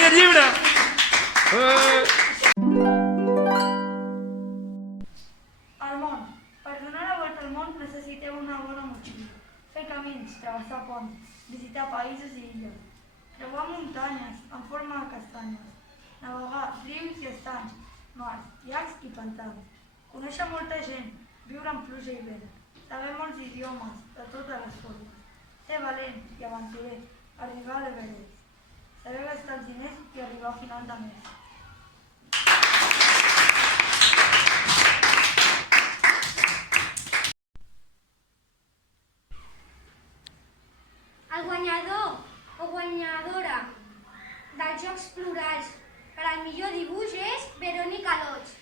Ensenya el llibre! El món. Per donar la volta al món necessiteu una bona motxilla. Fer camins, travessar ponts, visitar països i illes, creuar muntanyes en forma de castanyes, navegar rius i estanys, mars, llacs i pantans, conèixer molta gent, viure en pluja i vent, saber molts idiomes de totes les formes, ser valent i aventurer, arribar a l'Everest, saber gastar els diners i arribar a final de mes. El guanyador o guanyadora dels Jocs Florals per al millor dibuix és Verònica Loig.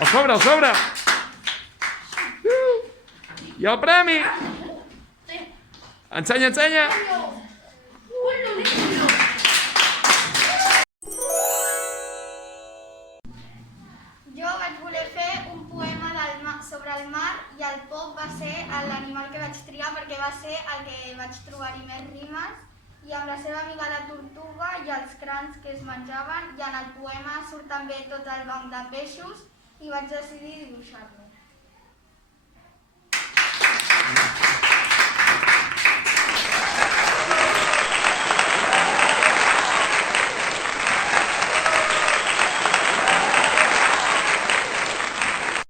El sobre, el sobre! I el premi! Ensenya, ensenya! Jo vaig voler fer un poema sobre el mar i el pop va ser l'animal que vaig triar perquè va ser el que vaig trobar-hi més rimes i amb la seva amiga la tortuga i els crancs que es menjaven i en el poema surt també tot el banc de peixos i vaig decidir dibuixar-lo.